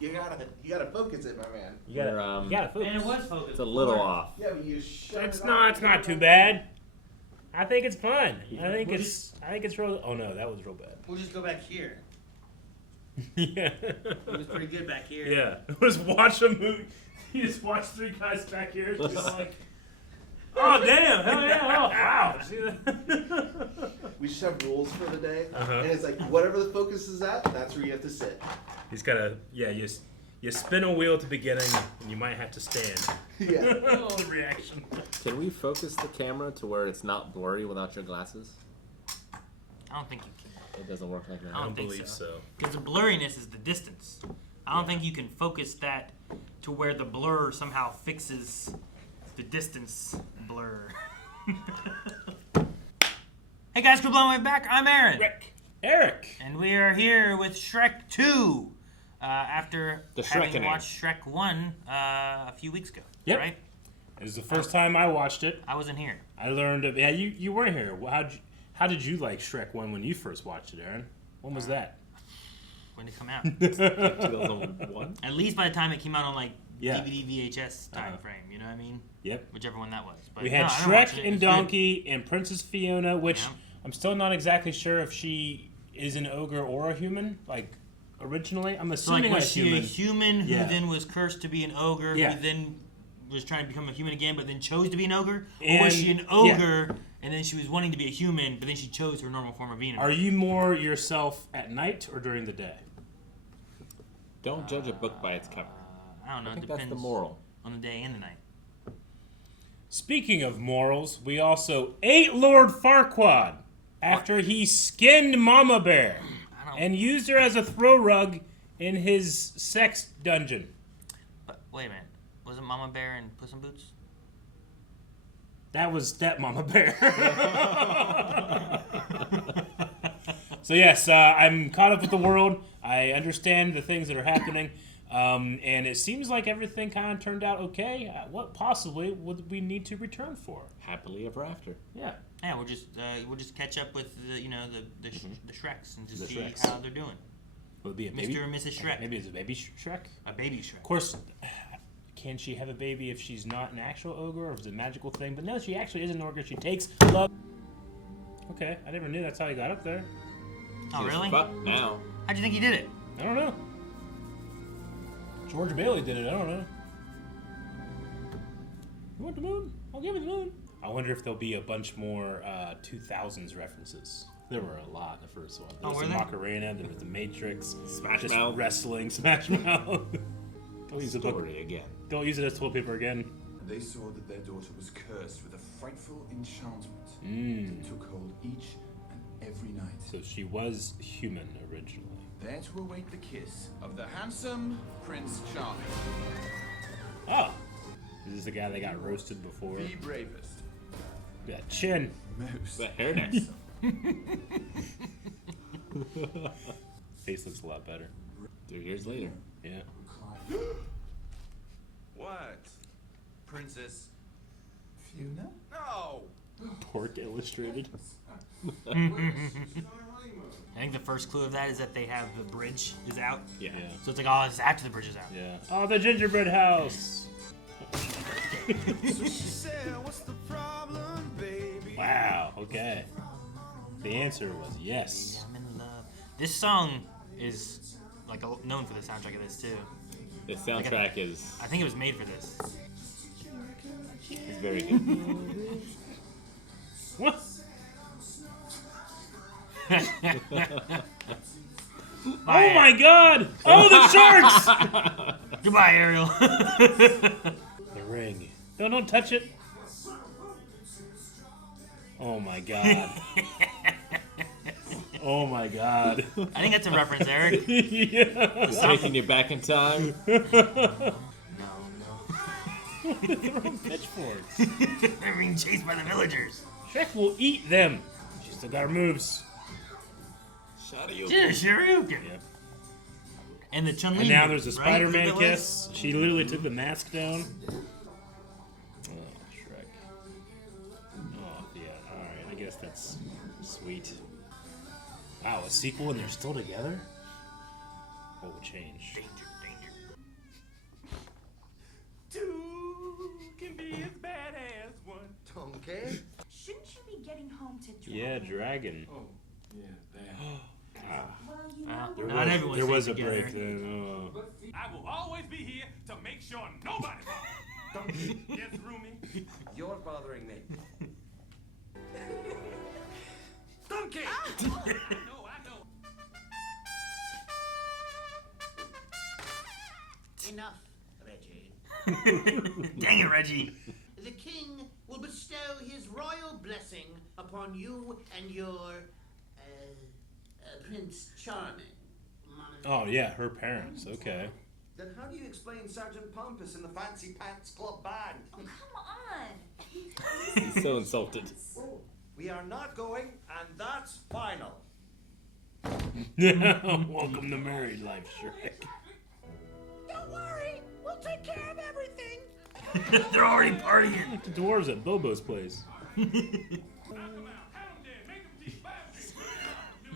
You gotta focus it, my man. You gotta focus. And it was focused. It's a little off. Yeah, but you shut It's it not. off. It's not too bad. I think it's fun. I think it's real. Oh no, that was real bad. We'll just go back here. Yeah. It was pretty good back here. Yeah. Just watch a movie. You just watch three guys back here. Just like, oh damn! Hell yeah! Oh wow! See that? We just have rules for the day, Uh-huh. and it's like whatever the focus is at, that's where you have to sit. He's gotta. Yeah. You spin a wheel at the beginning, and you might have to stand. Yeah. The reaction. Can we focus the camera to where it's not blurry without your glasses? I don't think you can. It doesn't work like that. I don't think believe so. Because the blurriness is the distance. I don't think you can focus that to where the blur somehow fixes the distance blur. Hey guys, we're blowing back. I'm Aaron. Eric. And we are here with Shrek 2. After The having Shrekening. watched Shrek 1 a few weeks ago. Yep. Right? It was the first time I watched it. I wasn't here. I learned. Yeah, you weren't here. How did you like Shrek 1 when you first watched it, Aaron? When was that? When did it come out? 2001? At least by the time it came out on like Yeah. DVD, VHS time frame. You know what I mean? Yep. Whichever one that was. But We had no, I remember watching Shrek it. and It's good. Donkey and Princess Fiona, which Yeah. I'm still not exactly sure if she is an ogre or a human. Like originally, I'm So like, assuming was a she human. a human who Yeah. then was cursed to be an ogre, Yeah. who then was trying to become a human again, but then chose to be an ogre? Or And- was she an ogre, and then she was wanting to be a human, but then she chose her normal form of being an Are ogre? you more yourself at night or during the day? Don't judge a book by its cover. I don't know. I It think depends that's the moral. on the day and the night. Speaking of morals, we also ate Lord Farquaad after he skinned Mama Bear I don't. and used her as a throw rug in his sex dungeon. But wait a minute. Wasn't Mama Bear in Puss in Boots? That was Step Mama Bear. So yes, I'm caught up with the world. I understand the things that are happening, and it seems like everything kind of turned out okay. What possibly would we need to return for? Happily ever after. Yeah. Yeah, we'll just catch up with the the Shreks and just The see Shreks. how they're doing. Would it be a baby? Mr. and Mrs. Shrek. Maybe it's a baby Shrek. A baby Shrek. Of course, can she have a baby if she's not an actual ogre or if it's a magical thing? But no, she actually is an ogre. She takes love. Okay, I never knew that's how he got up there. Oh really? Fuck now. How'd you think he did it? I don't know. George Bailey did it. I don't know. You want the moon? I'll give you the moon. I wonder if there'll be a bunch more 2000s references. There were a lot in the first one. There was were the there? Macarena, there was the Matrix, Smash just Mouth. wrestling, Smash Mouth. Don't use the book. Story again. Don't use it as toilet paper again. They saw that their daughter was cursed with a frightful enchantment Mm. that took hold each and every night. So she was human originally. There to await the kiss of the handsome Prince Charming, Oh, is this the guy that got roasted before? the bravest, That chin. most The hair next. Face looks a lot better. 3 years later. Yeah. What? Princess Fiona? No! Pork Illustrated. I think the first clue of that is that they have the bridge is out. Yeah. Yeah. So it's like, oh, it's after the bridge is out. Yeah. Oh, the gingerbread house. Wow. Okay. The answer was yes. I'm in love. This song is like known for the soundtrack of this too. The soundtrack is I think it was made for this. very good. What? Oh my God! Oh, the sharks! Goodbye, Ariel. The ring. No, don't touch it. Oh my God. Oh my God. I think that's a reference, Eric. Yeah. Taking you back in time. Throwing pitchforks. They're being chased by the villagers. Shrek will eat them. She still got her moves. Shot at you. Yeah, Shoryuken. Yep. And the Chun-Li. And now there's a right? Spider-Man Is that what it was? kiss. She literally took the mask down. Oh, Shrek. Oh, yeah. Alright, I guess that's sweet. Wow, a sequel and they're still together? What would change? Danger, danger. that dragon. Oh, yeah, there. Not everyone's There was a together. break then. Oh. I will always be here to make sure nobody falls. Yes, Rumi? You're bothering me. Donkey! I know. Enough, Reggie. Dang it, Reggie. The king will bestow his royal blessing upon you and your, Prince Charming. Oh yeah, her parents. Okay. Then how do you explain Sergeant Pompous and the Fancy Pants Club Band? Oh, come on. He's so insulted. We are not going, and that's final. Welcome to married life, Shrek. Don't worry, we'll take care of everything. They're already partying. Like the dwarves at Bobo's place.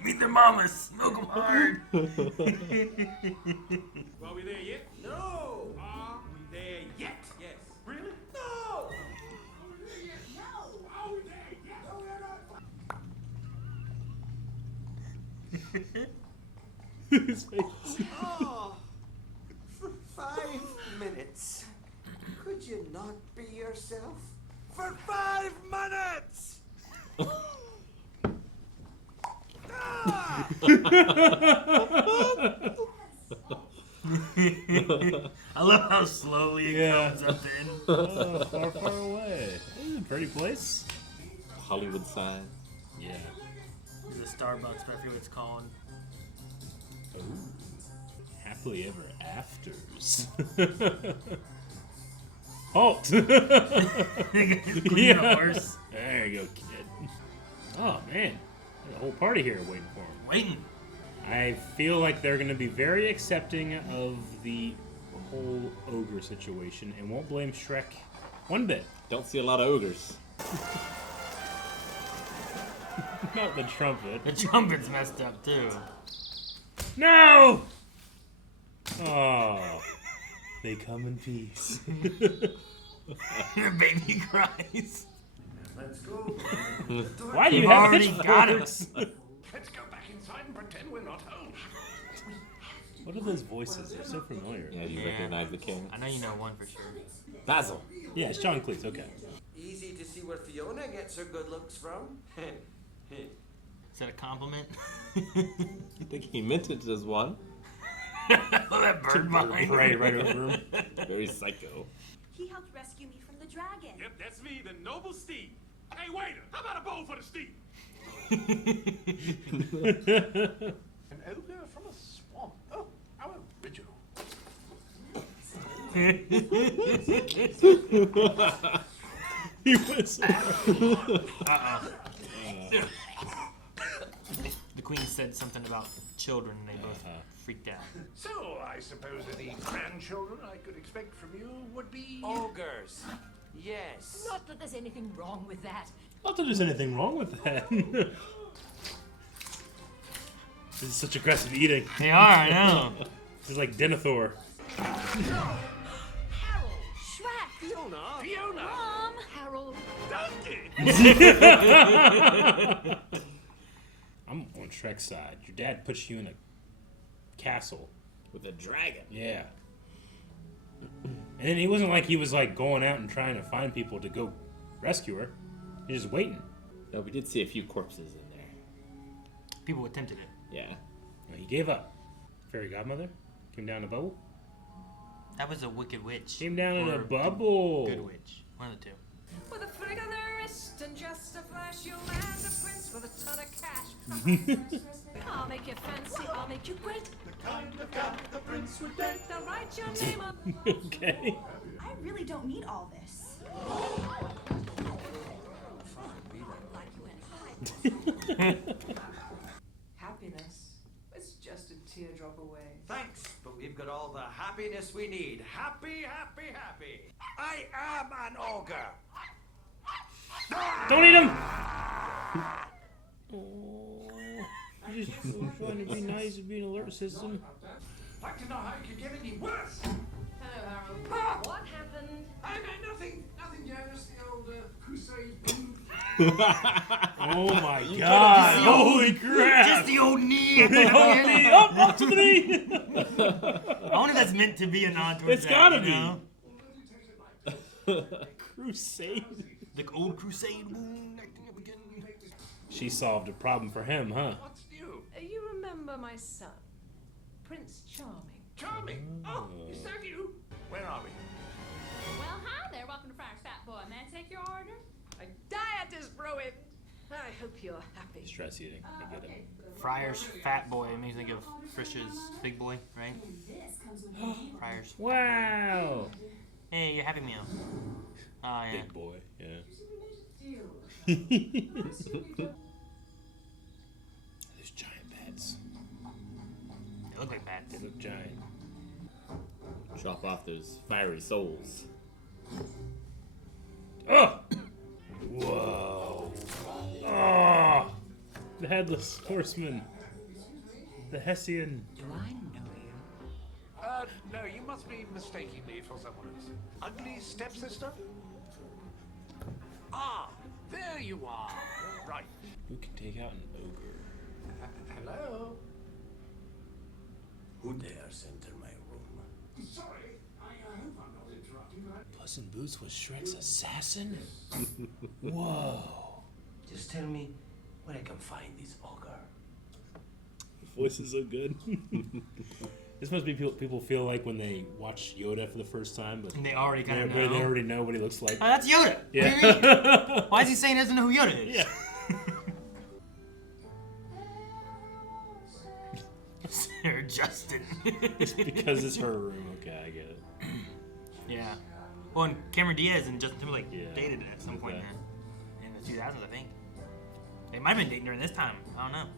Meet their mamas. Smoke them hard. Are we there yet? No! Are we there yet? Yes. Really? No! Are we there yet? His face. Oh, for 5 minutes. Could you not be yourself? For 5 minutes! Ah! I love how slowly it Yeah. comes up in. Oh, far, far away. This is a pretty place. Hollywood sign. Yeah. This is a Starbucks, but I forget what it's called. Ooh. Happily ever afters. Halt! Clean the horse. There you go, kid. Oh man, there's a whole party here waiting for him. Waiting. I feel like they're going to be very accepting of the whole ogre situation and won't blame Shrek one bit. Don't see a lot of ogres. Not the trumpet. The trumpet's messed up too. No! Oh, they come in peace. Your baby cries. Let's go. Why do you You've have already got it. pitchforks? Let's go back inside and pretend we're not home. What are those voices? They're so familiar. Yeah, you Yeah. recognize the king. I know you know one for sure. Basil. Yeah, it's John Cleese. Okay. Easy to see where Fiona gets her good looks from. Is that a compliment? I think he meant it as one. Oh, that bird behind Right over him. Very psycho. He helped rescue me from the dragon. Yep, that's me, the noble steed. Hey, waiter, how about a bowl for the steed? An ogre from a swamp. Oh, how original. He was. The queen said something about children and they both freaked out. So, I suppose that the grandchildren I could expect from you would be... Ogres. Yes. Not that there's anything wrong with that. Not that there's anything wrong with that. This is such aggressive eating. They are, I know. This is like Denethor. Harold! Shrek! Fiona. Fiona! Mom! Harold! Donkey! I'm on Shrek's side. Your dad puts you in a castle. With a dragon. Yeah. And then he wasn't like he was like going out and trying to find people to go rescue her. He's just waiting. No, we did see a few corpses in there. People attempted it. Yeah. No, he gave up. Fairy Godmother came down in a bubble. That was a wicked witch. Came down in Or a bubble. Good witch. One of the two. With a flick of the wrist and just a flash, you'll land a prince with a ton of cash. I'll make you fancy, I'll make you great. The kind of cat the prince would date. They'll write your name on. Okay. I really don't need all this. Happiness. It's just a teardrop away. Thanks, but we've got all the happiness we need. Happy, happy, happy. I am an ogre. Don't eat him! Oh, you're just trying to be nice and be an alert system. Like to know how it could get any worse. Hello, Harold. What happened? I mean, nothing, Janice. The old crusade. Oh my god! Holy crap! Just the old knee. Up to the knee! I wonder if that's meant to be a nod towards It's that, gotta you be. know? Crusade. The old crusade wound acting up again. She solved a problem for him, huh? What's new? You remember my son, Prince Charming? Charming. Oh, is that you? Where are we? Well, hi there. Welcome to Friar's Fat Boy. May I take your order? A diet is brewing. I hope you're happy. Stress eating. I get it. Friar's Fat Boy. It makes me think of Frisch's Big Boy, right? Friar's. Wow! Hey, your Happy Meal. Oh, yeah. Big boy, yeah. There's giant bats. They look like bats. They look giant. Chop off those fiery souls. Oh! Whoa! Oh! The headless horseman. The Hessian. Do I know you? No, you must be mistaking me for someone else. Ugly stepsister? Ah, there you are. Right. Who can take out an ogre? Hello? Who dares enter my room? Sorry, I hope I'm not interrupting. Puss in Boots was Shrek's assassin? Whoa. Just tell me where I can find this ogre. The voice is so good. This must be people feel like when they watch Yoda for the first time, but They already kind of they know. already know what he looks like. Oh, that's Yoda. Yeah. What do you mean? Why is he saying he doesn't know who Yoda is? Yeah. Sir Justin. It's because it's her room. Okay, I get it. Yeah. Well, and Cameron Diaz and Justin Timberlake Yeah. dated at some point Okay. in the 2000s, I think. They might have been dating during this time. I don't know.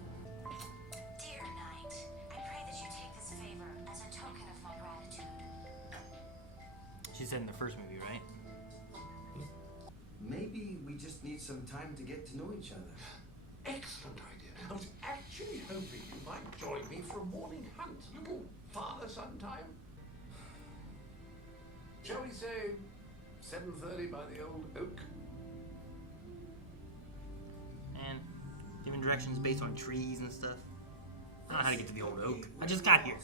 Dear Knight, I pray that you take this favor as a token of my gratitude. She said in the first movie, right? Maybe we just need some time to get to know each other. Excellent idea. I was actually hoping you might join me for a morning hunt. Little father-son time. Shall we say 7:30 by the old oak? And giving directions based on trees and stuff. I don't know how to get to the old oak. I just got here.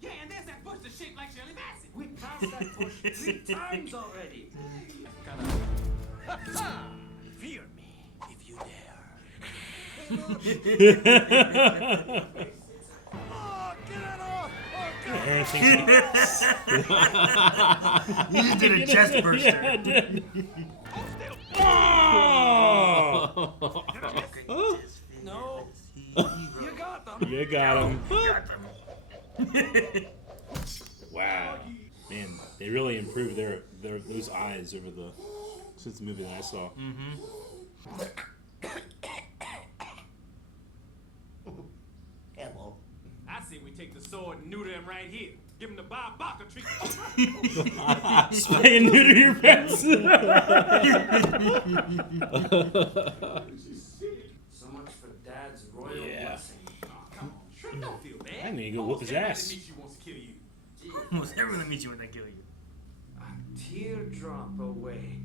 Yeah, and there's that bush that's shaped like Shirley Bassey. We passed that bush 3 times already. Fear me if you dare. Aaron thinks You just did a chest burster. Yeah, I did. Oh! No. You got them. You got him. Wow, man, they really improved their those eyes over the since the movie that I saw. Hello. I say we take the sword and neuter him right here. Give him the Bob Barker treatment. Spay and neuter your pets. So much for Dad's royal Yeah. blessing. Come on, Shrek, don't feel bad. I need to go whoop his Everybody ass. that meets you wants to kill you. Almost everyone that meets you when they kill you. A teardrop away.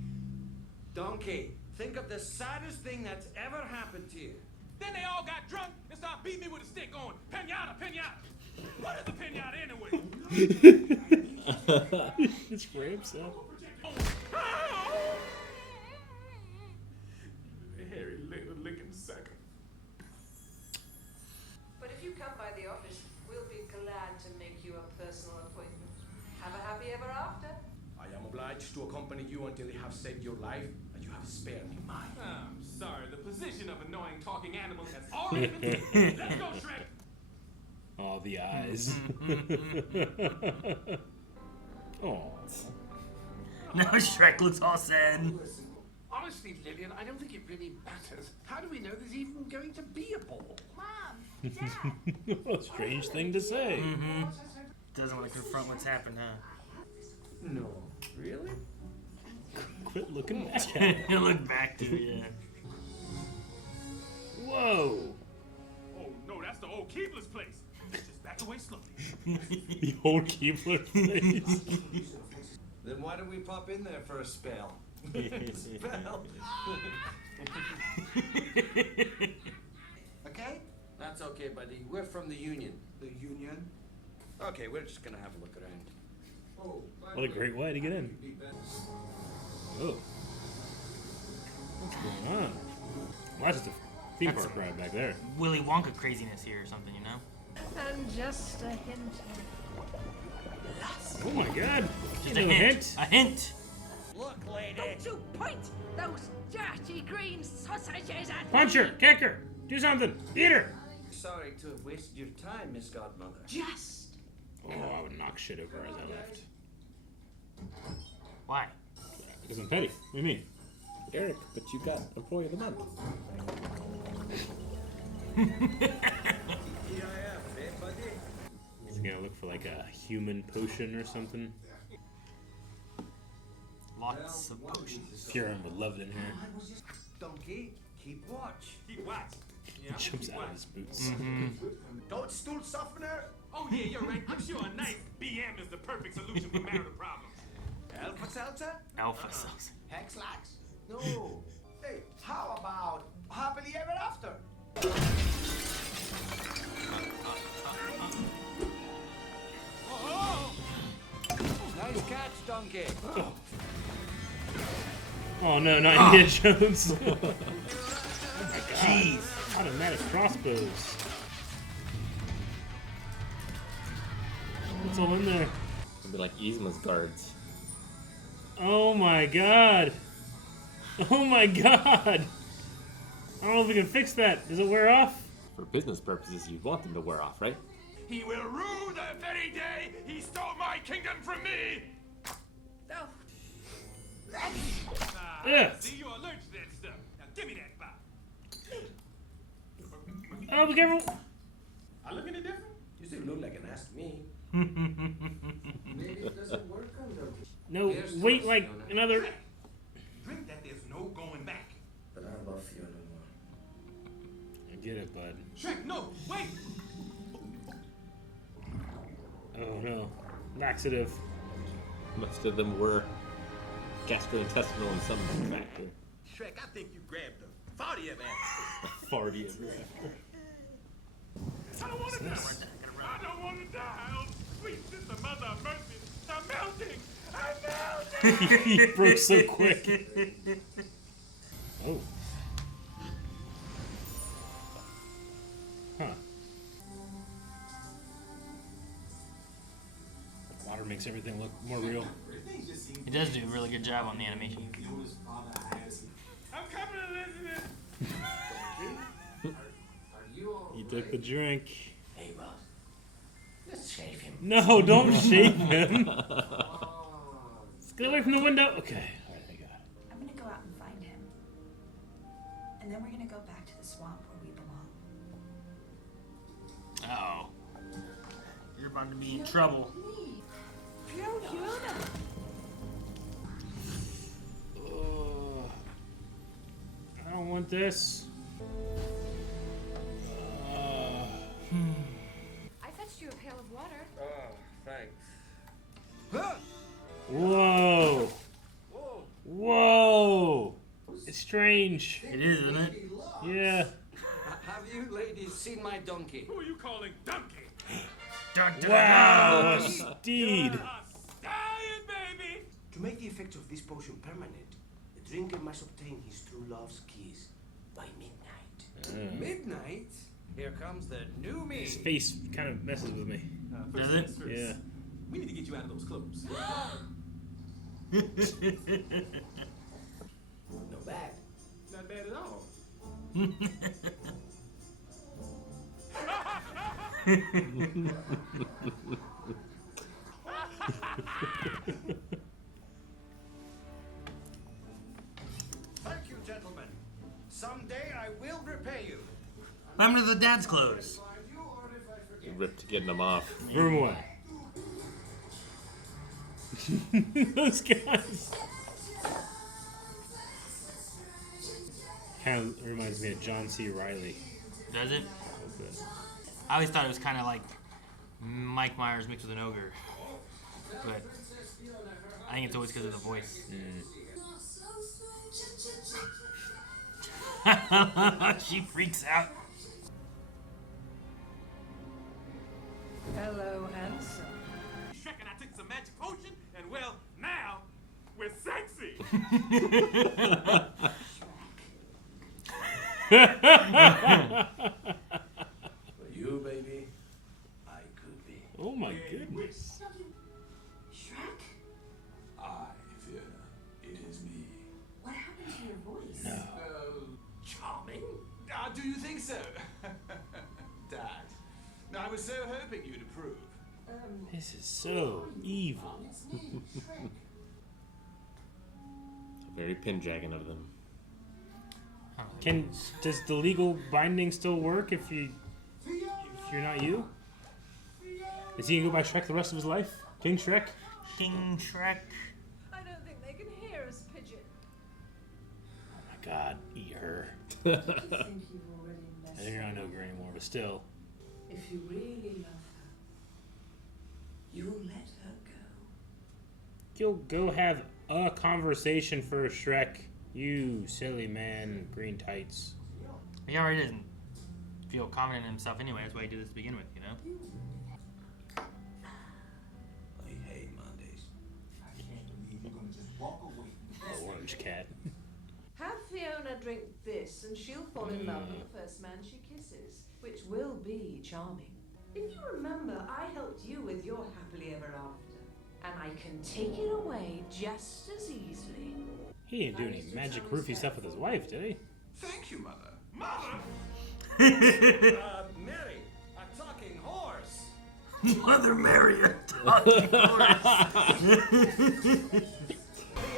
Donkey, think of the saddest thing that's ever happened to you. Then they all got drunk and started beating me with a stick going, pinata, pinata. What is a pinata anyway? It's for himself. Hairy little licking sucker. But if you come by the office, we'll be glad to make you a personal appointment. Have a happy ever after. I am obliged to accompany you until you have saved your life and you have spared me mine. I'm sorry, the position of annoying talking animals has already been taken. Let's go, Shrek. Oh, the eyes. Oh. Now Shrek looks all sad. Listen, honestly, Lillian, I don't think it really matters. How do we know there's even going to be a ball? Mom, Dad. What a strange thing to say. Doesn't want to confront what's happened, huh? No. Really? Quit looking back. He'll look back to you. Whoa. Oh, no, that's the old Keebler's place. Just back away slowly. The old Keebler face. Then why don't we pop in there for a spell? Spell. Okay? That's okay, buddy. We're from the Union. The Union? Okay, we're just gonna have a look around. Oh, What a great way to get in. Oh. What's going on? Well, that's just a theme park ride back there. Willy Wonka craziness here or something, you know? And just a hint. Oh my god. Just You a know, hint. A hint. Look, lady. Don't you point those dirty green sausages at Punch her! Kick her! Do something! Eat her! Sorry to have wasted your time, Miss Godmother. Just. Oh, I would knock shit over as I left. Why? Because I'm petty. What do you mean? Eric, but you got Employee of the Month. He's gonna look for like a human potion or something. Lots of potions. Kieran would love it in here. Donkey, keep watch. Keep watch. He Yeah. jumps keep out of watch. his boots. Mm-hmm. Don't stool softener. Oh yeah, you're right. I'm sure a nice BM is the perfect solution for marital problems. Alpha seltzer. Alpha cells. Hex lax. No. Hey, how about happily ever after? Nice catch, Donkey. Oh no, not Indiana Jones. Oh my god. Jeez. Automatic crossbows. What's all in there? It'd be like Yzma's guards. Oh my god. Oh my god. I don't know if we can fix that. Does it wear off? For business purposes, you'd want them to wear off, right? He will rue the very day he stole my kingdom from me. Oh, Yeah. See, you're allergic to that stuff. Now give me that box. Oh, be careful. I look any different? You still look like an ass to me. Maybe it doesn't work on them. No, Here's wait toast, like Fiona. another. Drink that there's no going back. But I love Fiona more. I get it, bud. Shrek, no, wait. Oh no. Laxative. Most of them were gastrointestinal in some factor. Shrek, I think you grabbed the Fawlty of ass. Farty. I don't want to die. I don't want to die. Oh, sweet sister, mother of mercy. I'm melting. I'm melting. He broke so quick. Oh. Huh. Water makes everything look more real. It does do a really good job on the animation. I'm coming, Elizabeth. He took the drink. Hey, boss. Let's shave him. No, don't shave him. Let's get away from the window. Okay. Alright, thank God. I'm gonna go out and find him. And then we're gonna go back to the swamp where we belong. Uh-oh. You're about to be in trouble. I don't want this. I fetched you a pail of water. Oh, thanks. Whoa. Whoa. Whoa. It's strange. It is, isn't it? Yeah. Have you ladies seen my donkey? Who are you calling donkey? Dun, dun, Wow. dun. Steed. A stallion, baby. To make the effects of this potion permanent, the drinker must obtain his true love's kiss by midnight. Midnight? Here comes the new me. His face kind of messes with me. Does it? Yeah. We need to get you out of those clothes. No bad. Not bad at all. Thank you, gentlemen. Someday I will repay you. What happened to the dad's clothes? You ripped getting them off. Room away. Those guys. Kind of reminds me of John C. Reilly. Does it? Okay. I always thought it was kind of like Mike Myers mixed with an ogre. But I think it's always because of the voice. She freaks out. Hello, handsome. Shrek and I took some magic potion, and well, now we're sexy. For you, baby, I could be. Oh my goodness. Shrek? I, Fiona. It is me. What happened to your voice? No. Charming? Do you think so? Dad. I was so hoping you'd approve. This is so evil. Very Pendragon of them. Does the legal binding still work if you're not you? Is he gonna go by Shrek the rest of his life? King Shrek? King Shrek. I don't think they can hear us, pigeon. Oh my god, eat her. I think you've already I messed think you're not no good anymore, but still. If you really love her, you'll let her go. Go have a conversation first, Shrek. You silly man, green tights. He already doesn't feel confident in himself anyway. That's why he did this to begin with, you know? I hate Mondays. Orange cat. Have Fiona drink this, and she'll fall in love with the first man she kisses, which will be charming. If you remember, I helped you with your happily ever after, and I can take it away just as easily. He didn't do any magic roofie stuff with his wife, did he? Thank you, Mother. Mother! Mary, a talking horse. Mother Marietta. Talking horse. The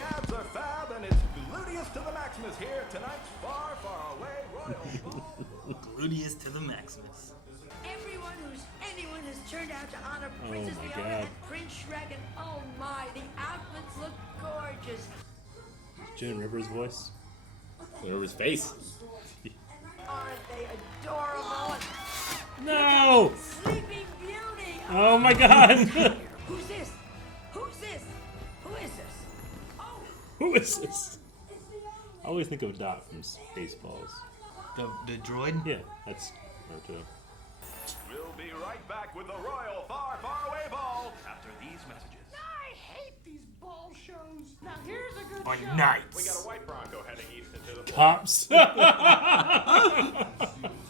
ads are fab and it's gluteus to the Maximus here. Tonight's far, far away royal ball. Gluteus to the Maximus. Anyone who's turned out to honor Oh Princess my Fiona God. and Prince Shrek, and oh my, the outfits look gorgeous. June River's voice. Over his face. Aren't they adorable? No! Sleeping Beauty. Oh my god! Who's this? Who's this? Who is this? Oh, Who is this? I always think of Dot from Spaceballs. The droid? Yeah, that's her too. We'll be right back with the royal far, far away ball after these messages. I hate these ball shows. Now here's a good Or show. knights. We got a white Bronco heading east into the Pops. Oh,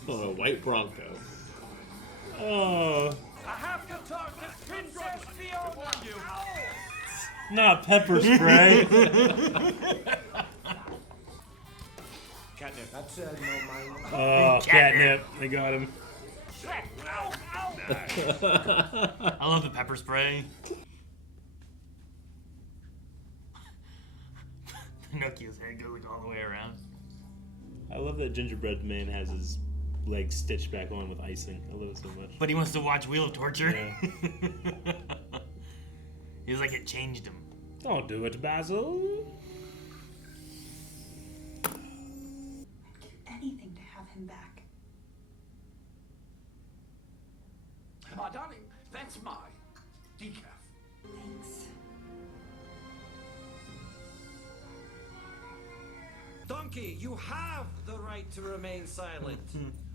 a white Bronco. Oh, I have to talk to Princess Fiona. not pepper spray. Catnip. That's no mind. Oh, catnip. They got him. I love the pepper spray. Pinocchio's head goes all the way around. I love that Gingerbread Man has his legs stitched back on with icing. I love it so much. But he wants to watch Wheel of Torture. Yeah. He was like, it changed him. Don't do it, Basil. Anything to have him back. My darling, that's my decaf. Thanks. Donkey, you have the right to remain silent.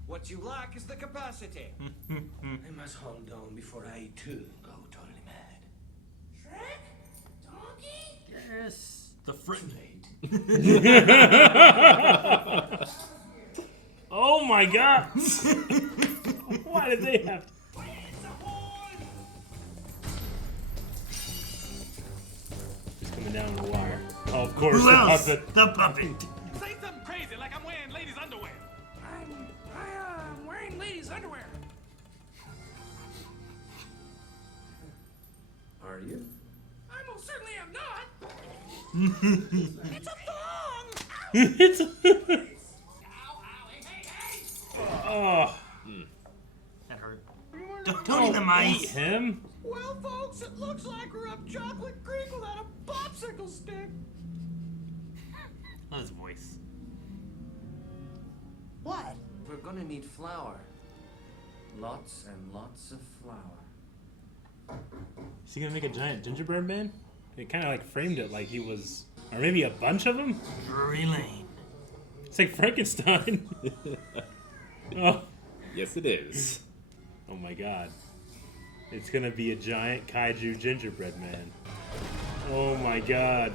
What you lack is the capacity. I must hold on before I too go totally mad. Shrek? Donkey? Yes. The fruit. Oh my god! Why did they have to? He's coming down the wire. Oh, of course, Who the else? puppet. The puppet. Say something crazy like I'm wearing ladies' underwear. I'm wearing ladies' underwear. Are you? I most certainly am not. It's a thong. It's. Ow, ow, hey, hey. Oh, That hurt. Don't eat the mice. eat him. Well, folks, it looks like we're up Chocolate Creek without a popsicle stick. Love his voice. What? We're gonna need flour. Lots and lots of flour. Is he gonna make a giant gingerbread man? It kind of like framed it like he was Or maybe a bunch of them? Drury Lane. It's like Frankenstein. Oh. Yes, it is. Oh my god. It's gonna be a giant kaiju gingerbread man. Oh my god.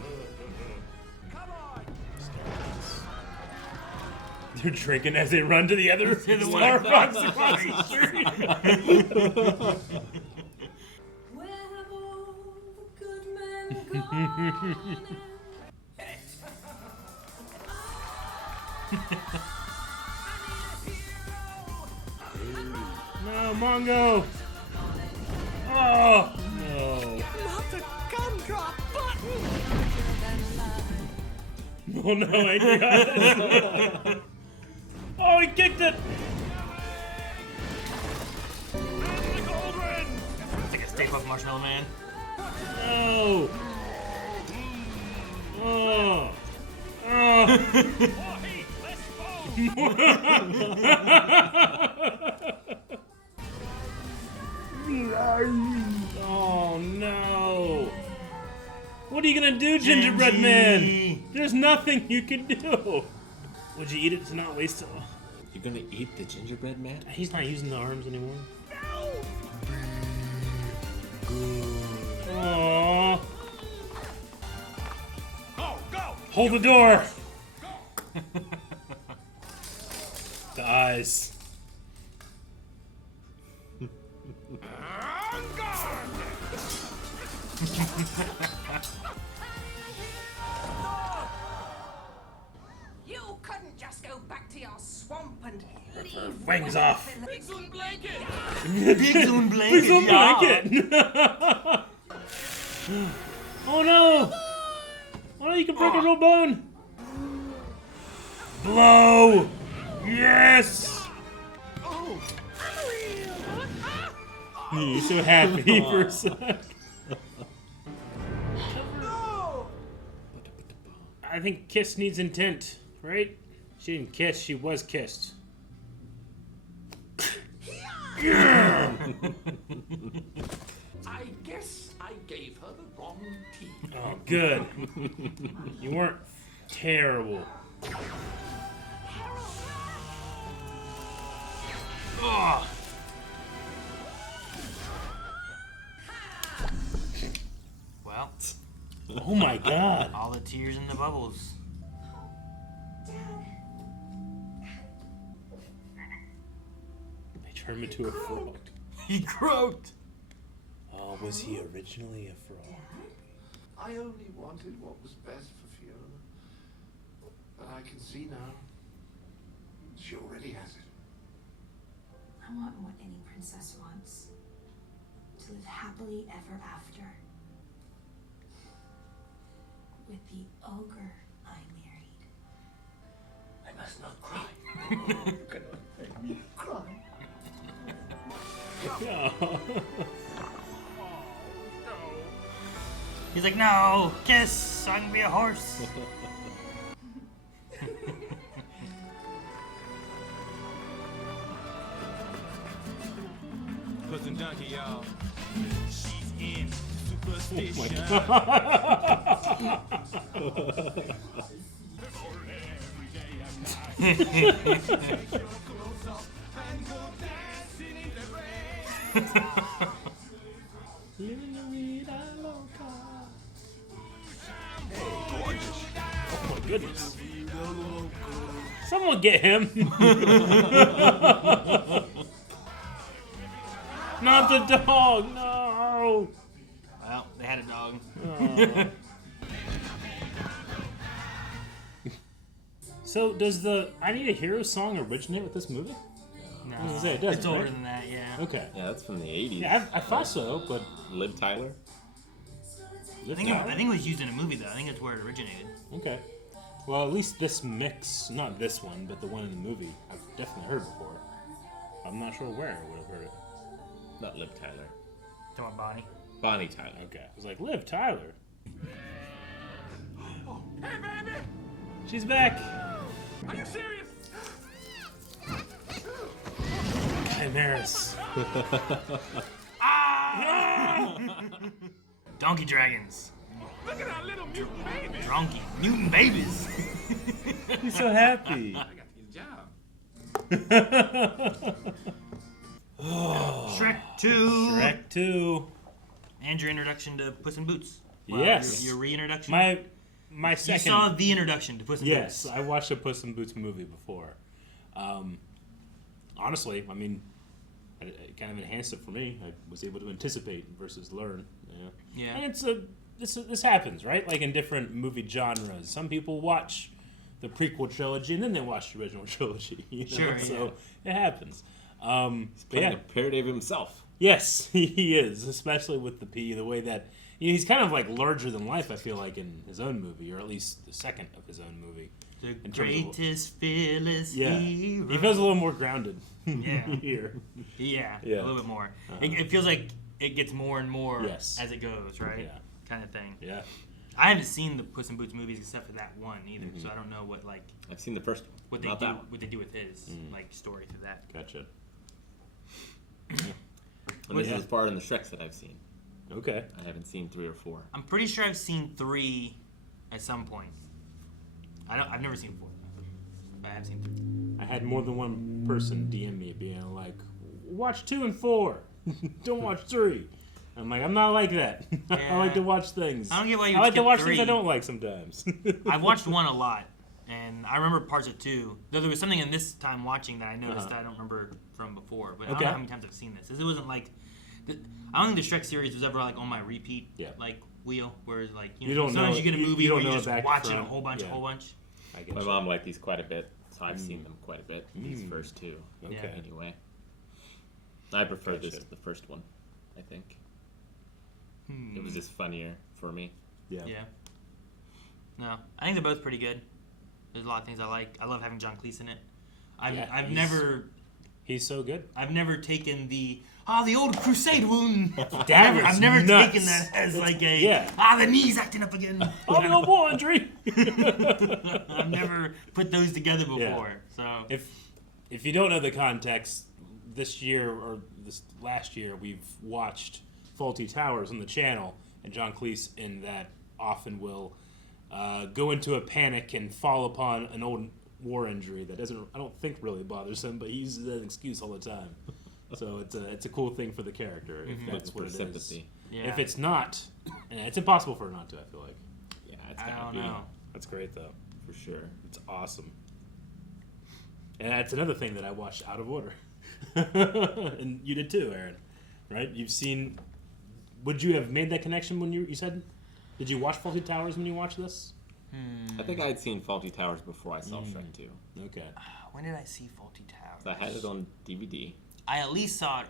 They're drinking as they run to the other Starbucks across the street. Where have all the good men gone? No, Mongo! Oh, no. Not the gumdrop button! Oh no, Angry Eyes. Oh, he kicked it! It's like a Stay Puft Marshmallow Man. No! Oh! Oh! Oh no! What are you gonna do, Gingerbread Man? There's nothing you can do. Would you eat it to not waste it? You're gonna eat the gingerbread man? He's not using the arms anymore. Aww. Go, go! Hold the door! The eyes. You couldn't just go back to your swamp and leave Wings off. Big Zoom blanket! Big Zoom blanket. Big Zoom blanket. Oh no! Oh, you can break a real bone. Blow! Yes! You're so happy for a sec. I think kiss needs intent, right? She didn't kiss, she was kissed. I guess I gave her the wrong tea. Oh, good. You weren't terrible. Ugh. Well, Oh my god. all the tears in the bubbles. They turned him into a frog. He croaked. Oh, was he originally a frog? I only wanted what was best for Fiona. But I can see now. She already has it. I want what any princess wants. To live happily ever after. With the ogre I married. I must not cry. Cry. He's like, no, kiss, I can be a horse. Puss and Donkey, y'all. She's in Oh my superstition. Oh my goodness. Someone get him. Not the dog, no. Well, they had a dog. Oh. So does the I Need a Hero song originate with this movie? No, I was gonna say, it doesn't, it's older right? than that, yeah. Okay. Yeah, that's from the 80s. Yeah, I thought so, but Liv Tyler? I think it was used in a movie, though. I think that's where it originated. okay. Well, at least this mix, not this one, but the one in the movie, I've definitely heard before. I'm not sure where I would have heard it. Not Liv Tyler. Come on, Bonnie. Bonnie Tyler. Okay. I was like, Liv Tyler. Hey, baby! She's back. Are you serious? Chimeras. Donkey Dragons. Look at our little mutant baby. Dronky. Mutant babies. He's so happy. I got to get a job. Shrek 2. Shrek 2. And your introduction to Puss in Boots. Yes. Your reintroduction. My second. You saw the introduction to Puss in Boots. Yes, I watched a Puss in Boots movie before. Honestly, I mean, it kind of enhanced it for me. I was able to anticipate versus learn. Yeah. And this happens, right? Like in different movie genres. Some people watch the prequel trilogy and then they watch the original trilogy. You know? Sure. So it happens. He's playing a parody of himself. Yes, he is, especially with the P, the way that he's kind of like larger than life, I feel like, in his own movie, or at least the second of his own movie. The greatest, fearless hero. He feels a little more grounded here. Yeah, a little bit more. It feels like it gets more and more as it goes, right? Yeah. Kind of thing. Yeah. I haven't seen the Puss in Boots movies except for that one either, so I don't know what like. I've seen the first one. What they do with his like story through that. Gotcha. And this is as far in the Shreks that I've seen. Okay. I haven't seen 3 or 4. I'm pretty sure I've seen 3 at some point. I've never seen 4, but I have seen 3. I had more than one person DM me being like, "Watch 2 and 4. Don't watch 3." I'm like, I'm not like that. I like to watch things. I don't get why you. I like to watch 3. things I don't like sometimes. I've watched 1 a lot, and I remember parts of 2. Though there was something in this time watching that I noticed that I don't remember from before. But I don't know how many times I've seen this. It wasn't like. I don't think the Shrek series was ever like on my repeat like wheel, where like sometimes you get a movie where you just watch it a whole bunch. I get my mom liked these quite a bit, so I've seen them quite a bit. These first 2, anyway. I prefer the first one, I think. It was just funnier for me. Yeah. No, I think they're both pretty good. There's a lot of things I like. I love having John Cleese in it. I've never. He's so good. I've never taken the old crusade wound. I've never taken that as like a the knee's acting up again. Oh, the old laundry. I've never put those together before. Yeah. So if you don't know the context, this year or this last year we've watched Fawlty Towers on the channel, and John Cleese in that often will go into a panic and fall upon an old war injury that I don't think really bothers him, but he uses that excuse all the time. So it's a cool thing for the character if that's what it is. Yeah. If it's not, and it's impossible for it not to. I feel like. Yeah, it's gotta I don't be. know. That's great though, for sure. It's awesome. And that's another thing that I watched out of order, and you did too, Aaron. Right? You've seen. Would you have made that connection when you said? Did you watch Fawlty Towers when you watched this? I think I had seen Fawlty Towers before I saw Shrek 2. Okay. When did I see Fawlty Towers? So I had it on DVD. I at least saw it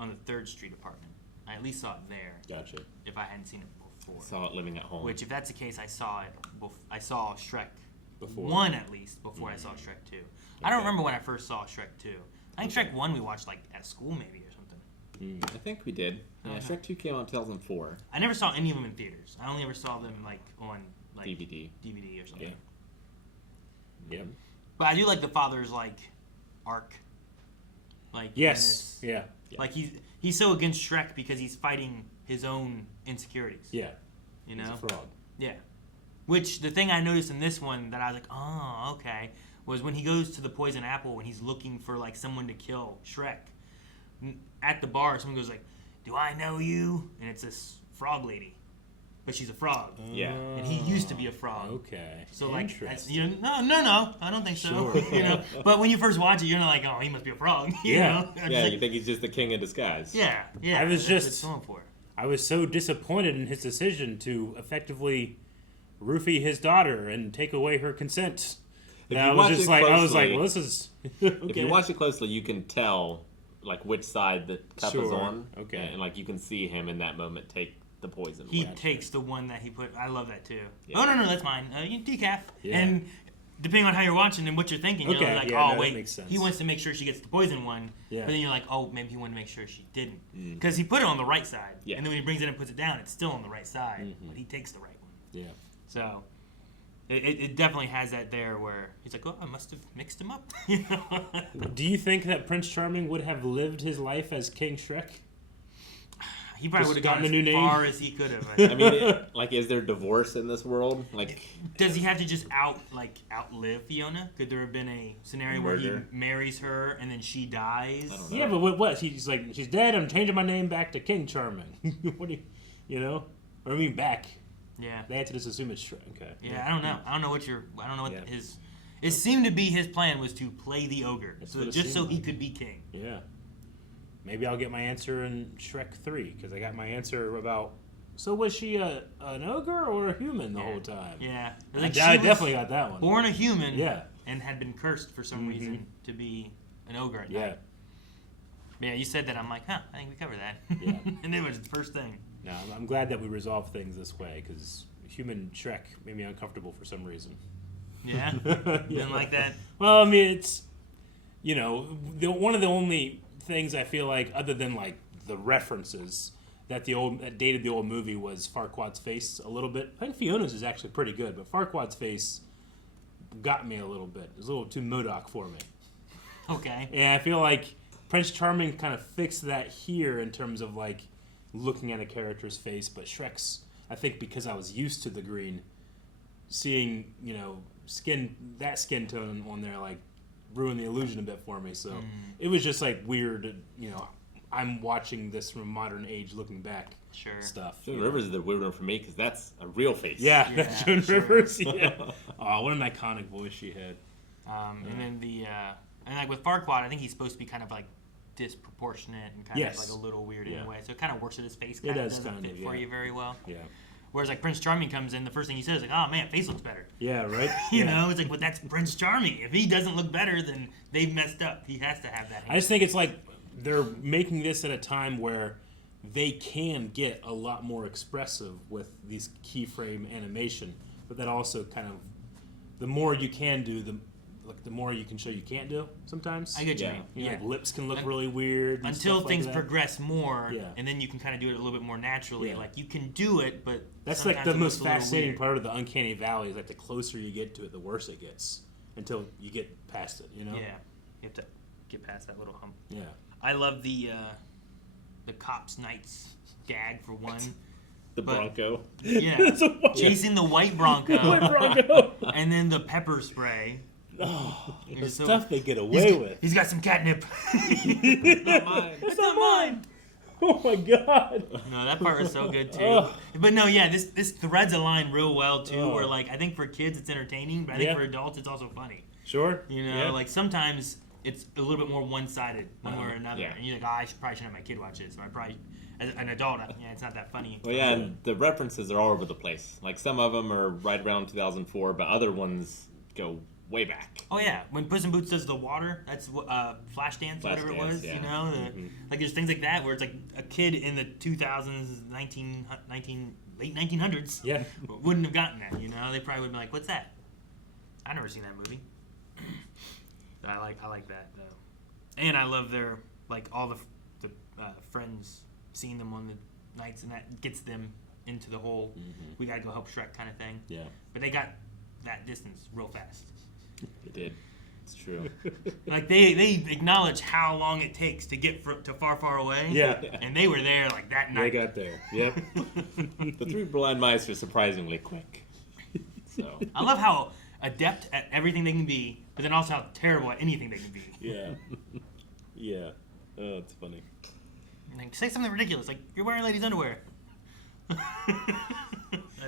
on the 3rd Street apartment. I at least saw it there. Gotcha. If I hadn't seen it before. Saw it living at home. Which, if that's the case, I saw it. I saw Shrek before 1 at least before I saw Shrek 2. I don't remember when I first saw Shrek 2. I think Shrek 1 we watched like at school maybe or something. I think we did. Yeah, Shrek 2 came out in 2004. I never saw any of them in theaters. I only ever saw them like on like DVD or something. Yeah. But I do like the father's like arc. Like yes, like he's so against Shrek because he's fighting his own insecurities. Yeah, you know, he's a frog. Yeah, which the thing I noticed in this one that I was like, oh, okay, was when he goes to the poison apple and he's looking for like someone to kill Shrek. At the bar, someone goes like, "Do I know you?" And it's this frog lady, but she's a frog. Yeah, and he used to be a frog. Okay, so like, no, I don't think so. Sure. You know, but when you first watch it, you're not like, oh, he must be a frog. You know? Yeah, you think he's just the king in disguise. Yeah. I was just going for it. I was so disappointed in his decision to effectively roofie his daughter and take away her consent. I was like, well, this is. Okay. If you watch it closely, you can tell like which side the cup is on. Okay. And like you can see him in that moment take the poison. He takes the one that he put. I love that too. Yeah. Oh no, that's mine. Decaf. Yeah. And depending on how you're watching and what you're thinking, you're like, wait, he wants to make sure she gets the poison one. Yeah. But then you're like, oh, maybe he wanted to make sure she didn't, because he put it on the right side. Yeah. And then when he brings it and puts it down, it's still on the right side, but he takes the right one. Yeah. So. It definitely has that there where he's like, oh, I must have mixed him up. You know? Do you think that Prince Charming would have lived his life as King Shrek? He probably would have gotten a new as name. far as he could have. I mean, is there divorce in this world? Like, does he have to just outlive Fiona? Could there have been a scenario where he marries her and then she dies? I don't know. Yeah, but what? She's like, she's dead. I'm changing my name back to King Charming. What do you know? Or I mean, back. Yeah. They had to just assume it's Shrek. Okay. Yeah, I don't know. I don't know what his. It seemed to be his plan was to play the ogre, so he could be king. Yeah. Maybe I'll get my answer in Shrek 3, because I got my answer about, so was she an ogre or a human the whole time? Yeah. I definitely got that one. Born a human and had been cursed for some reason to be an ogre at night. Yeah, you said that. I'm like, I think we covered that. Yeah. And it was the first thing. No, I'm glad that we resolved things this way, because human Shrek made me uncomfortable for some reason. Yeah? Didn't like that? Well, I mean, it's, one of the only things I feel like, other than like the references that dated the old movie, was Farquaad's face a little bit. I think Fiona's is actually pretty good, but Farquaad's face got me a little bit. It was a little too Modoc for me. Okay. And I feel like Prince Charming kind of fixed that here in terms of like looking at a character's face, but Shrek's, I think because I was used to the green, seeing skin tone on there like ruined the illusion a bit for me. So it was just like weird, I'm watching this from a modern age looking back stuff. Joan Rivers is the weird one for me because that's a real face. Yeah, that's Joan Rivers. Yeah. Oh, what an iconic voice she had. And then and like with Farquaad, I think he's supposed to be kind of like disproportionate and kind of like a little weird anyway. So it kind of works with his face. It doesn't fit for you very well. Yeah. Whereas like Prince Charming comes in, the first thing he says is like, "Oh man, face looks better." Yeah, right. you know, it's like, well, that's Prince Charming. If he doesn't look better, then they've messed up. He has to have that. I just think it's like they're making this at a time where they can get a lot more expressive with these keyframe animation, but that also kind of, the more you can do, the more you can show you can't do sometimes. I get you. Yeah. Like lips can look really weird. Until things like progress more, and then you can kind of do it a little bit more naturally. Yeah. Like you can do it, but that's like the most fascinating part of the Uncanny Valley. Is like the closer you get to it, the worse it gets until you get past it. You know? Yeah, you have to get past that little hump. Yeah. I love the Cops Knights gag for one. The Bronco. Yeah. Chasing the white Bronco. And then the pepper spray. Oh, the stuff they get away with. He's got some catnip. It's not mine. It's not mine. Oh my god. No, that part was so good too. But no, yeah, this threads a line real well too. Where like I think for kids it's entertaining, but I think for adults it's also funny. Sure. You know, like sometimes it's a little bit more one-sided one way or another. Yeah. And you're like, I probably shouldn't have my kid watch this. Or I probably, as an adult, it's not that funny. Well, yeah, and the references are all over the place. Like some of them are right around 2004, but other ones go way back. Oh yeah, when Puss in Boots does the water, that's Flashdance, whatever it was. Yeah. You know, like there's things like that where it's like a kid in the 2000s, late 1900s, wouldn't have gotten that. You know, they probably would be like, "What's that?" I've never seen that movie. I like that though, and I love their like all the friends seeing them on the nights, and that gets them into the whole we gotta go help Shrek kind of thing. Yeah, but they got that distance real fast. They did. It's true. Like they acknowledge how long it takes to get to far away. Yeah, and they were there like that night. They got there. Yep. The three blind mice are surprisingly quick. So I love how adept at everything they can be, but then also how terrible at anything they can be. Yeah. Yeah. Oh, it's funny. Like, say something ridiculous, like you're wearing ladies' underwear. I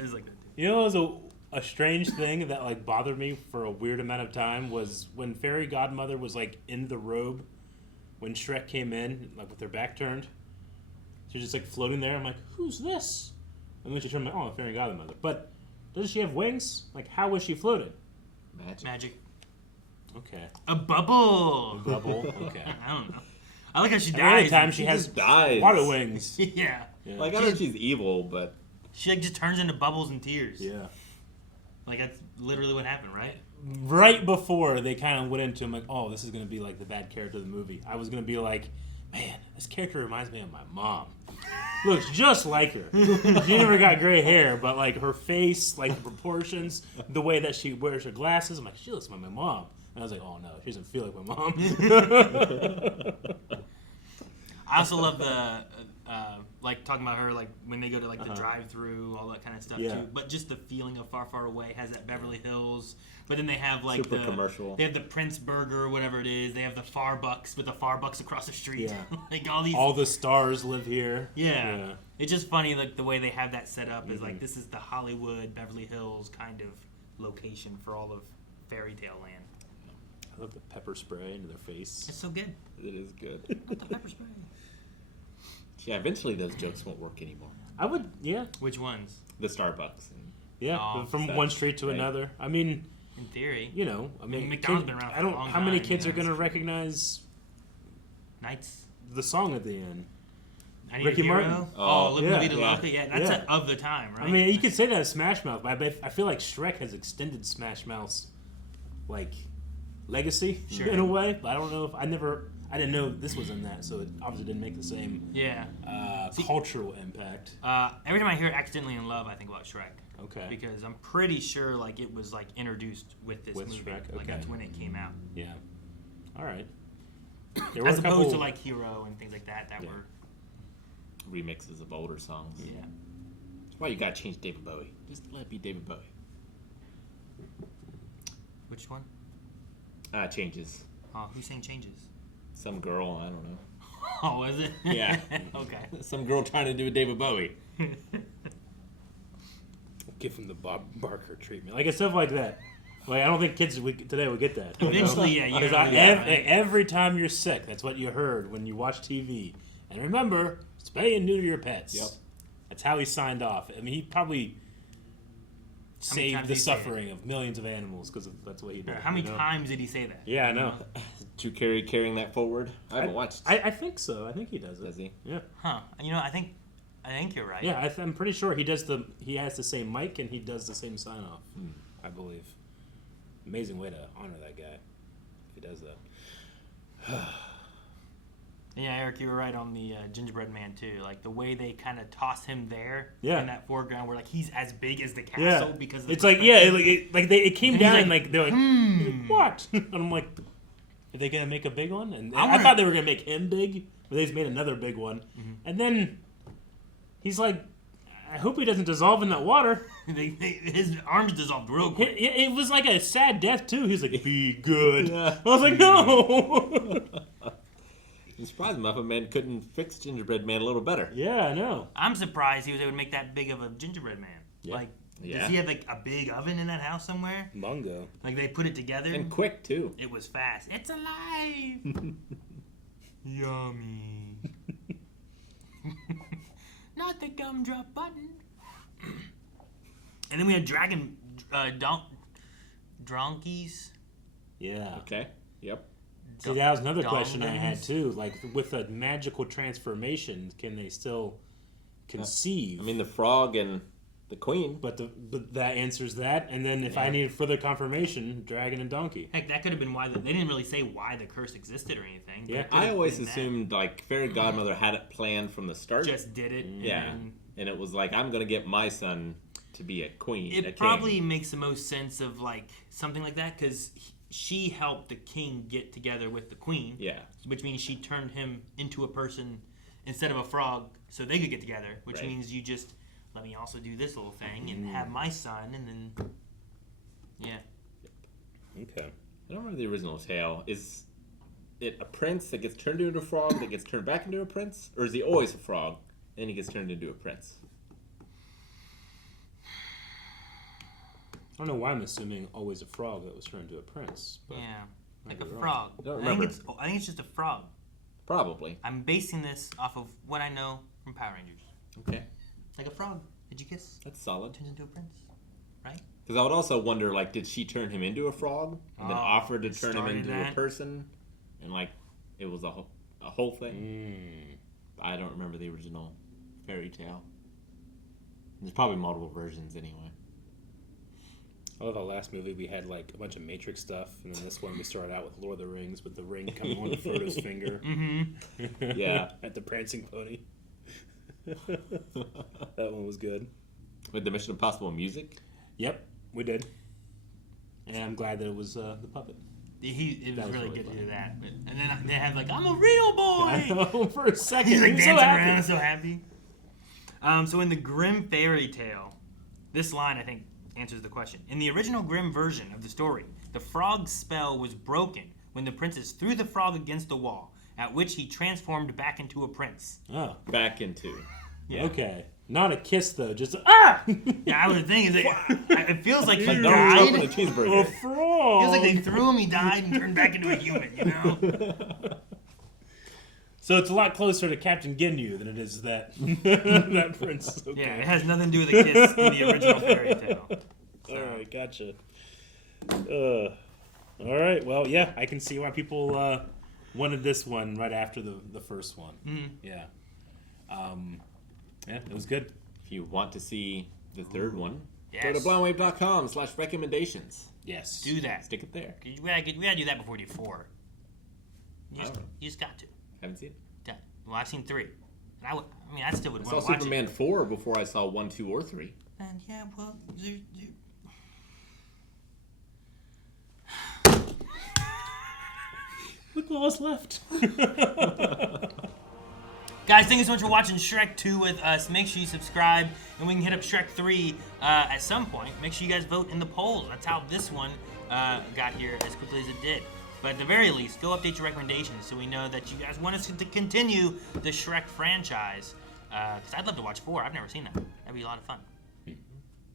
just like that too. You know, it was a strange thing that like bothered me for a weird amount of time was when Fairy Godmother was like in the robe when Shrek came in, like with her back turned. She's just like floating there. I'm like, who's this? And then she turned, like, oh, Fairy Godmother. But doesn't she have wings? Like, how was she floated? Magic. Okay. A bubble. Okay. I don't know. I like how she dies. Every time she has water wings. Yeah. Like, I know she's evil, but she like just turns into bubbles and tears. Yeah. Like that's literally what happened, right? Right before they kind of went into, I'm like, oh, this is gonna be like the bad character of the movie. I was gonna be like, man, this character reminds me of my mom. Looks just like her. She never got gray hair, but like her face, like the proportions, the way that she wears her glasses, I'm like, she looks like my mom. And I was like, oh no, she doesn't feel like my mom. I also love the like talking about her, like when they go to like the drive-through, all that kind of stuff too. But just the feeling of Far, Far Away has that Beverly Hills. But then they have like super commercial. They have the Prince Burger or whatever it is. They have the Farbucks with the Farbucks across the street. Yeah. Like all the stars live here. Yeah. It's just funny like the way they have that set up is like this is the Hollywood Beverly Hills kind of location for all of fairy tale land. I love the pepper spray into their face. It's so good. It is good. Not the pepper spray. Yeah, eventually those jokes won't work anymore. I would, Which ones? The Starbucks. From one street to another. I mean, in theory, McDonald's been around for a long time. How many kids are going to recognize Knights? The song at the end. I Need Ricky Martin. Live La Vida Loca. Yeah, that's of the time, right? I mean, you could say that as Smash Mouth, but I feel like Shrek has extended Smash Mouth's like legacy in a way. But I don't know if I didn't know this was in that, so it obviously didn't make the same cultural impact. Every time I hear "Accidentally in Love," I think about Shrek. Okay. Because I'm pretty sure like it was like introduced with this movie. Shrek. Like that's when it came out. Yeah. All right. As opposed to like Hero and things like that were remixes of older songs. Yeah. That's why you gotta change David Bowie. Just let it be David Bowie. Which one? Changes. Oh, who's saying Changes? Some girl, I don't know. Oh, was it? Yeah. Okay. Some girl trying to do a David Bowie. Give him the Bob Barker treatment. Like, it's stuff like that. Like, I don't think kids today would get that. Eventually, Every time you're sick, that's what you heard when you watch TV. And remember, spay and neuter your pets. Yep. That's how he signed off. I mean, he probably saved the suffering of millions of animals because that's what he did. How many times did he say that? Yeah, I know. Drew Carey carrying that forward? I haven't watched. I think so. I think he does it. Does he? Yeah. Huh. I think you're right. Yeah, I'm pretty sure he has the same mic and he does the same sign off. I believe. Amazing way to honor that guy if he does that. Yeah, Eric, you were right on the Gingerbread Man too. Like the way they kind of toss him there in that foreground, where like he's as big as the castle because of it's the like it came and down and like they're like what? And I'm like, are they gonna make a big one? And I thought they were gonna make him big, but they just made another big one. And then he's like, I hope he doesn't dissolve in that water. His arms dissolved real quick. It was like a sad death too. He's like, be good. I was like, no. I'm surprised Muffin Man couldn't fix Gingerbread Man a little better. Yeah, I know. I'm surprised he was able to make that big of a Gingerbread Man. Yeah. Like, does he have like a big oven in that house somewhere? Mungo. Like they put it together. And quick too. It was fast. It's alive. Yummy. Not the gumdrop button. And then we had Dronkeys. Yeah. Okay. Yep. See, that was another question I had too. Like, with a magical transformation, can they still conceive? I mean, the frog and the queen. But that answers that. And then if I needed further confirmation, dragon and donkey. Heck, that could have been why they didn't really say why the curse existed or anything. Yeah. I always assumed like Fairy Godmother had it planned from the start. Just did it. And it was like, I'm gonna get my son to be a queen. It probably makes the most sense of like something like that because she helped the king get together with the queen. Yeah. Which means she turned him into a person instead of a frog so they could get together. Which means you just let me also do this little thing and have my son and then. Yeah. Okay. I don't remember the original tale. Is it a prince that gets turned into a frog that gets turned back into a prince? Or is he always a frog and then he gets turned into a prince? I don't know why I'm assuming always a frog that was turned into a prince. But like a frog. I don't remember. I think it's just a frog. Probably. I'm basing this off of what I know from Power Rangers. Okay. Like a frog. Did you kiss? That's solid. Turns into a prince, right? Because I would also wonder, like, did she turn him into a frog and then offer to turn him into a person, and like it was a whole thing? I don't remember the original fairy tale. There's probably multiple versions anyway. I love the last movie we had like a bunch of Matrix stuff, and then this one we started out with Lord of the Rings with the ring coming on Frodo's finger. Yeah. At the prancing pony. That one was good. With the Mission Impossible music? Yep, we did. And I'm glad that it was the puppet. It was really good to do that. And then they have like, I'm a real boy! I know, for a second. He's like dancing so around so happy. So in the Grimm fairy tale, this line, I think, answers the question. In the original Grimm version of the story, the frog's spell was broken when the princess threw the frog against the wall, at which he transformed back into a prince. Oh. Back into. Yeah. Okay. Not a kiss, though. Just ah! Yeah, I was thinking, it feels like he like died. A cheeseburger. A frog. It feels like they threw him, he died, and turned back into a human, you know? So it's a lot closer to Captain Ginyu than it is that that prince. Okay. Yeah, it has nothing to do with a kiss in the original fairy tale. So. All right, gotcha. All right, well, yeah, I can see why people wanted this one right after the first one. Mm-hmm. Yeah. Yeah, it was good. If you want to see the third one, yes. go to blindwave.com/recommendations. Yes. Do that. Stick it there. We gotta do that before we do 4. You just got to. Haven't seen it. Yeah. Well, I've seen 3. And I still would I want saw to watch Superman it. 4 before I saw 1, 2, or 3. And yeah, well, Look what was left. Guys, thank you so much for watching Shrek 2 with us. Make sure you subscribe, and we can hit up Shrek 3 at some point. Make sure you guys vote in the polls. That's how this one got here as quickly as it did. But at the very least, go update your recommendations so we know that you guys want us to continue the Shrek franchise. Because I'd love to watch 4. I've never seen that. That'd be a lot of fun.